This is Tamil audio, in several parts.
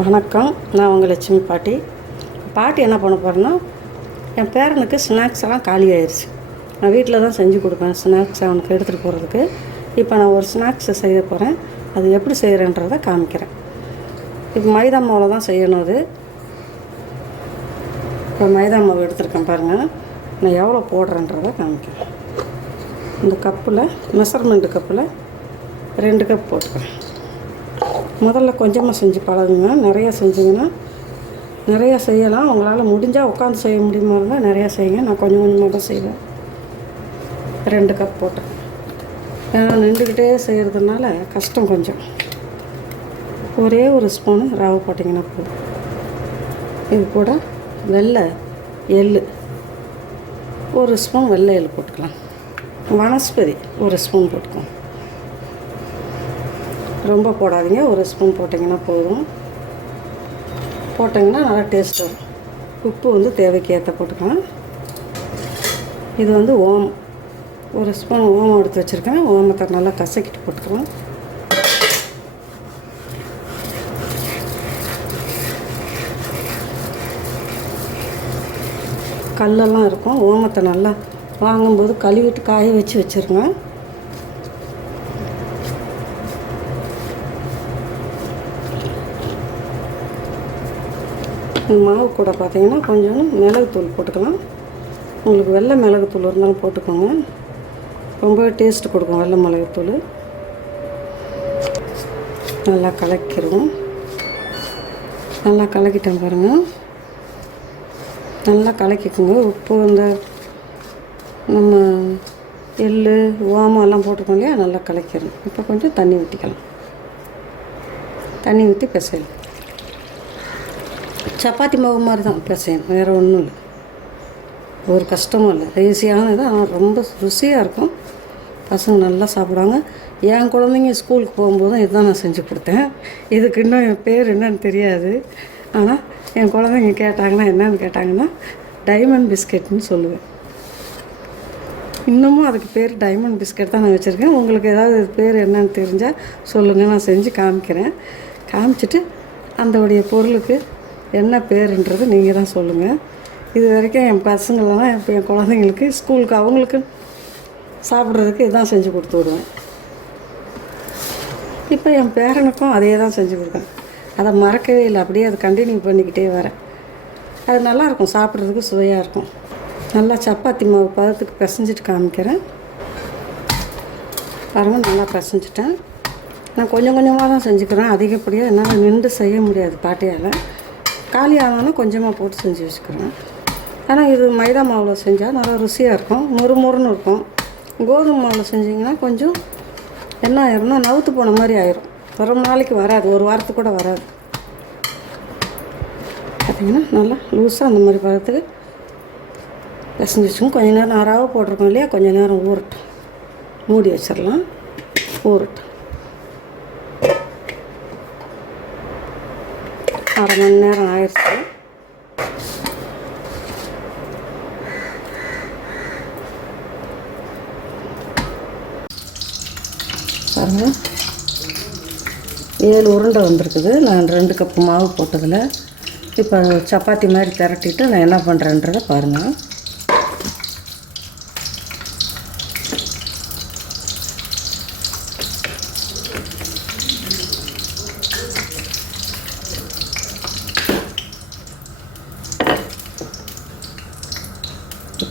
வணக்கம் நான் உங்கள் லட்சுமி பாட்டி. பாட்டி என்ன பண்ண போகிறேன்னா என் பேரனுக்கு ஸ்நாக்ஸ் எல்லாம் காலி ஆயிடுச்சு நான் வீட்டில் தான் செஞ்சு கொடுப்பேன் ஸ்நாக்ஸ் அவனுக்கு எடுத்துகிட்டு போகிறதுக்கு இப்போ நான் ஒரு ஸ்நாக்ஸ் செய்ய போகிறேன் அது எப்படி செய்கிறேன்றதை காமிக்கிறேன். இப்போ மைதா மாவில் தான் செய்யணும் அது. இப்போ மைதா மாவு எடுத்துருக்கேன் பாருங்கள் நான் எவ்வளோ போடுறேன்றதை காமிக்கிறேன். இந்த கப்பில் மெஷர்மெண்ட் கப்பில் ரெண்டு கப் போட்டுக்கிறேன். முதல்ல கொஞ்சமாக செஞ்சு பழகுங்க. நிறையா செஞ்சிங்கன்னா நிறையா செய்யலாம். உங்களால் முடிஞ்சால் உட்காந்து செய்ய முடியுமா இருந்தால் நிறையா செய்யுங்க. நான் கொஞ்சம் கொஞ்சமாக தான் செய்வேன். ரெண்டு கப் போட்டேன் ஏன்னா நின்றுக்கிட்டே செய்கிறதுனால கஷ்டம் கொஞ்சம். ஒரே ஒரு ஸ்பூனு ரவை போட்டிங்கன்னா போதும். இது கூட வெள்ளை எள் ஒரு ஸ்பூன் வெள்ளை எள் போட்டுக்கலாம். வனஸ்பதி ஒரு ஸ்பூன் போட்டுக்கலாம். ரொம்ப போடாதீங்க. ஒரு ஸ்பூன் போட்டிங்கன்னா போதும். போட்டிங்கன்னா நல்லா டேஸ்ட் வரும். உப்பு வந்து தேவைக்கு ஏற்ற போட்டுக்கலாம். இது வந்து ஓம். ஒரு ஸ்பூன் ஓமம் எடுத்து வச்சுருக்கேன். ஓமத்தை நல்லா கசக்கிட்டு போட்டுக்கலாம். கல்லெல்லாம் இருக்கும். ஓமத்தை நல்லா வாங்கும்போது கழுவிட்டு காய வச்சு வச்சுருங்க. மாவு கூட பார்த்தீங்கன்னா கொஞ்சம் மிளகுத்தூள் போட்டுக்கலாம். உங்களுக்கு வெள்ளை மிளகுத்தூள் இருந்தாலும் போட்டுக்கோங்க. ரொம்பவே டேஸ்ட் கொடுக்கும் வெள்ளை மிளகுத்தூள். நல்லா கலக்கிடுவோம் நல்லா கலக்கிட்டேன் பாருங்கள் நல்லா கலக்கிக்கோங்க. உப்பு இந்த நம்ம எள் ஓமம் எல்லாம் போட்டுக்கோங்க. இல்லையா நல்லா கலக்கிடணும். இப்போ கொஞ்சம் தண்ணி ஊற்றிக்கலாம் தண்ணி ஊற்றி பிசையலாம். சப்பாத்தி மாவு மாதிரி தான் பிசையணும் வேறு ஒன்றும் இல்லை. ஒரு கஷ்டமும் இல்லை. ஈஸியானது ஆனால் ரொம்ப ருசியாக இருக்கும். பசங்க நல்லா சாப்பிடுவாங்க. என் குழந்தைங்க ஸ்கூலுக்கு போகும்போதும் இதுதான் நான் செஞ்சு கொடுத்தேன். இதுக்கு இன்னும் என் பேர் என்னன்னு தெரியாது. ஆனால் என் குழந்தைங்க கேட்டாங்கன்னா என்னன்னு கேட்டாங்கன்னா டைமண்ட் பிஸ்கெட்னு சொல்லுவேன். இன்னமும் அதுக்கு பேர் டைமண்ட் பிஸ்கெட் தான் நான் வச்சுருக்கேன். உங்களுக்கு ஏதாவது பேர் என்னன்னு தெரிஞ்சால் சொல்லுங்கள் நான் செஞ்சு காமிக்கிறேன். காமிச்சிட்டு அந்தோடைய பொருளுக்கு என்ன பேருன்றது நீங்கள் தான் சொல்லுங்கள் இது வரைக்கும் என் பசங்களெல்லாம் இப்போ என் குழந்தைங்களுக்கு ஸ்கூலுக்கு அவங்களுக்கு சாப்பிட்றதுக்கு இதான் செஞ்சு கொடுத்து விடுவேன். இப்போ என் பேரனுக்கும் அதே தான் செஞ்சு கொடுப்பேன் அதை மறக்கவே இல்லை. அப்படியே அதை கண்டினியூ பண்ணிக்கிட்டே வரேன். அது நல்லாயிருக்கும் சாப்பிட்றதுக்கு சுவையாக இருக்கும். நல்லா சப்பாத்தி மாவு பதத்துக்கு பிசைஞ்சிட்டு காமிக்கிறேன். பாருங்கள் நல்லா பிசைஞ்சிட்டேன். நான் கொஞ்சம் கொஞ்சமாக தான் செஞ்சுக்கிறேன். அதிகப்படியாக என்னால் நின்று செய்ய முடியாது பாட்டியால். காலி ஆனாலும் கொஞ்சமாக போட்டு செஞ்சு வச்சுக்கிறேன். ஆனால் இது மைதா மாவில் செஞ்சால் நல்லா ருசியாக இருக்கும். மொறு மொறுன்னு இருக்கும். கோதுமை மாவில் செஞ்சிங்கன்னா கொஞ்சம் என்ன ஆயிரும்னா நவுத்து போன மாதிரி ஆயிரும். ரொம்ப நாளைக்கு வராது. ஒரு வாரத்துக்கு கூட வராது. பார்த்தீங்கன்னா நல்லா லூஸாக அந்த மாதிரி பழத்துக்கு பிசைஞ்சு வச்சுக்கோங்க கொஞ்ச நேரம் ஆறாவது போட்டிருக்கோம் இல்லையா? கொஞ்ச நேரம் ஊறட்டும். மூடி வச்சிடலாம். ஊறட்டும். அரை மணி நேரம் ஆயிடுச்சு பாருங்கள் ஏழு உருண்டை வந்திருக்குது நான் ரெண்டு கப்பு மாவு போட்டதில் இப்போ சப்பாத்தி மாதிரி திரட்டிட்டு நான் என்ன பண்ணுறேன்றதை பாருங்கள்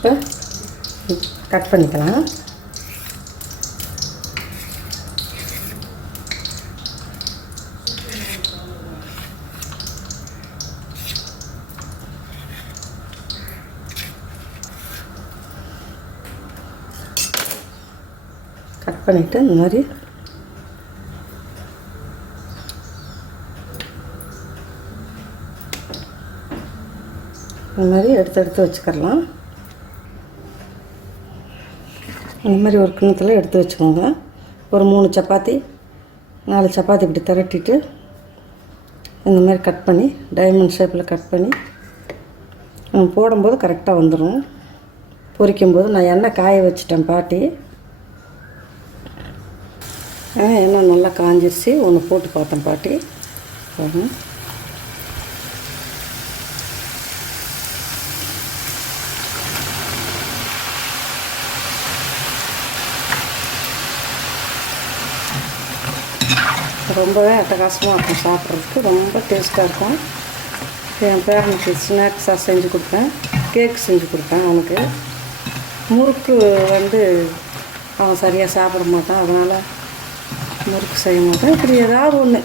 இப்போ கட் பண்ணிக்கலாம். கட் பண்ணிவிட்டு இந்த மாதிரி இந்த மாதிரி எடுத்து எடுத்து வச்சுக்கலாம் அந்த மாதிரி ஒரு கிண்ணத்தில் எடுத்து வச்சுக்கோங்க. ஒரு மூணு சப்பாத்தி நாலு சப்பாத்தி இப்படி திரட்டிட்டு இந்த மாதிரி கட் பண்ணி டைமண்ட் ஷேப்பில் கட் பண்ணி நம்ம போடும்போது கரெக்டாக வந்துடும் பொரிக்கும்போது நான் எண்ணெய் காய வச்சிட்டேன் பாட்டி. எண்ணெய் நல்லா காஞ்சிருச்சு. ஒன்று போட்டு பார்த்தேன் பாட்டி. ரொம்பவே அட்டகாசமாக இருக்கும் சாப்பிட்றதுக்கு. ரொம்ப டேஸ்ட்டாக இருக்கும். என் பேரனுக்கு ஸ்நாக்ஸாக செஞ்சு கொடுப்பேன் கேக் செஞ்சு கொடுப்பேன் அவனுக்கு. முறுக்கு வந்து அவன் சரியாக சாப்பிட மாட்டான். அதனால் முறுக்கு செய்ய மாட்டேன். இப்படி ஏதாவது ஒன்று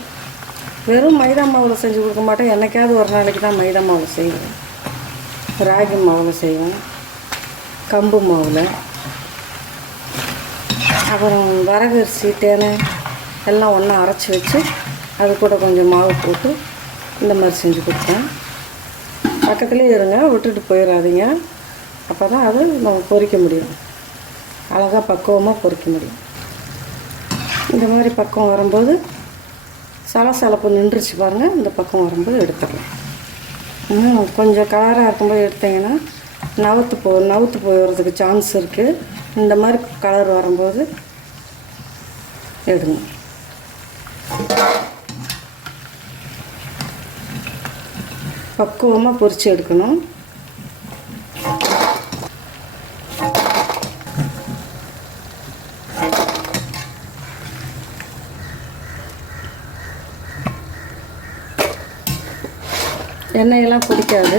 வெறும் மைதா மாவில் செஞ்சு கொடுக்க மாட்டேன். என்றைக்காவது ஒரு நாளைக்கு தான் மைதா மாவில் செய்வேன். ராகி மாவில் செய்வேன். கம்பு மாவில். அப்புறம் வரகரிசி தேனை எல்லாம் ஒன்றா அரைச்சி வச்சு அது கூட கொஞ்சம் மாவு போட்டு இந்த மாதிரி செஞ்சு கொடுத்தேன் பக்கத்துலேயே இருங்க விட்டுட்டு போயிடாதீங்க அப்போ தான் அது நம்ம பொறிக்க முடியும். அழகாக பக்குவமாக பொறிக்க முடியும். இந்த மாதிரி பக்கம் வரும்போது சலசலப்பு நின்றுச்சு பாருங்கள் இந்த பக்கம் வரும்போது எடுத்துடலாம். இன்னும் கொஞ்சம் கலராக இருக்கும்போது எடுத்தீங்கன்னா நவுத்து போ நவுத்து போயிடுறதுக்கு சான்ஸ் இருக்குது இந்த மாதிரி கலர் வரும்போது எடுங்க. பக்குவமாக பொரித்து எடுக்கணும். எண்ணெயெல்லாம் பிடிக்காது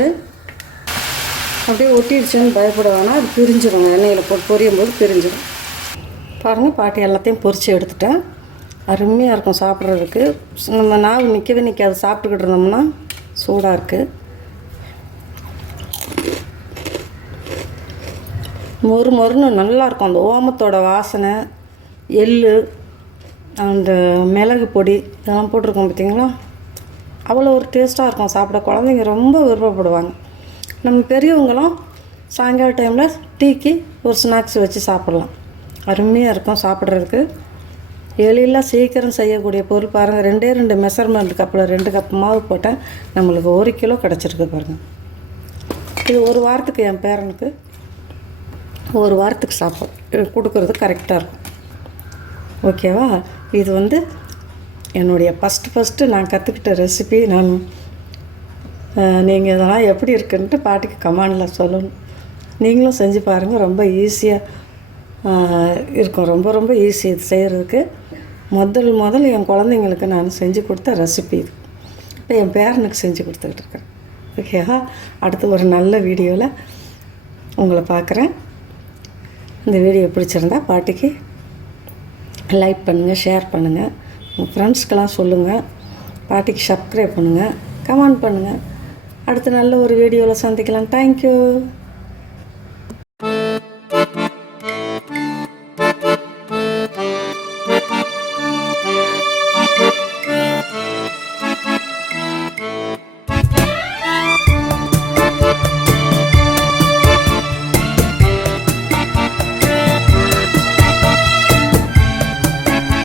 அப்படியே ஒட்டிடுச்சுன்னு பயப்பட வேணாம். அது பிரிஞ்சிடும் எண்ணெயில் போட்டு பொரியும் போது பிரிஞ்சிடும். பாருங்கள் பாட்டி எல்லாத்தையும் பொரித்து எடுத்துட்டேன். அருமையாக இருக்கும் சாப்பிட்றதுக்கு. நம்ம நாவு நிற்கவே நிற்காது சாப்பிட்டுக்கிட்டு இருந்தோம்னா சூடாக இருக்குது மொறு மொறுன்னு நல்லாயிருக்கும் அந்த ஓமத்தோட வாசனை எள் அந்த மிளகு பொடி இதெல்லாம் போட்டிருக்கோம் பார்த்தீங்களா அவ்வளோ ஒரு டேஸ்ட்டாக இருக்கும் சாப்பிட. குழந்தைங்க ரொம்ப விருப்பப்படுவாங்க. நம்ம பெரியவங்களும் சாயங்கால டைமில் டீக்கு ஒரு ஸ்நாக்ஸ் வச்சு சாப்பிட்லாம். அருமையாக இருக்கும் சாப்பிட்றதுக்கு. எளியில் சீக்கிரம் செய்யக்கூடிய பொருள் பாருங்கள் ரெண்டே ரெண்டு மெஷர்மெண்ட் கப்பில் ரெண்டு கப் மாவு போட்டால் நம்மளுக்கு ஒரு கிலோ கிடச்சிருக்கு பாருங்கள் இது ஒரு வாரத்துக்கு என் பேரனுக்கு ஒரு வாரத்துக்கு சாப்பிடும். கொடுக்குறது கரெக்டாக இருக்கும். ஓகேவா இது வந்து என்னுடைய ஃபஸ்ட்டு ஃபஸ்ட்டு நான் கற்றுக்கிட்ட ரெசிபி நான் நீங்கள் இதெல்லாம் எப்படி இருக்குன்ட்டு பாட்டிக்கு கமாண்டில் சொல்லணும். நீங்களும் செஞ்சு பாருங்கள் ரொம்ப ஈஸியாக இருக்கும். ரொம்ப ரொம்ப ஈஸி இது செய்கிறதுக்கு முதல் முதல் என் குழந்தைங்களுக்கு நான் செஞ்சு கொடுத்த ரெசிபி இது. இப்போ என் பேரனுக்கு செஞ்சு கொடுத்துக்கிட்டு இருக்கேன். ஓகேவா அடுத்து ஒரு நல்ல வீடியோவில் உங்களை பார்க்குறேன். இந்த வீடியோ பிடிச்சிருந்தா பாட்டிக்கு லைக் பண்ணுங்கள் ஷேர் பண்ணுங்கள் உங்கள் ஃப்ரெண்ட்ஸ்க்கெலாம் சொல்லுங்கள் பாட்டிக்கு சப்ஸ்கிரைப் பண்ணுங்கள் கமெண்ட் பண்ணுங்கள் அடுத்து நல்ல ஒரு வீடியோவில் சந்திக்கலாம். தேங்க்யூ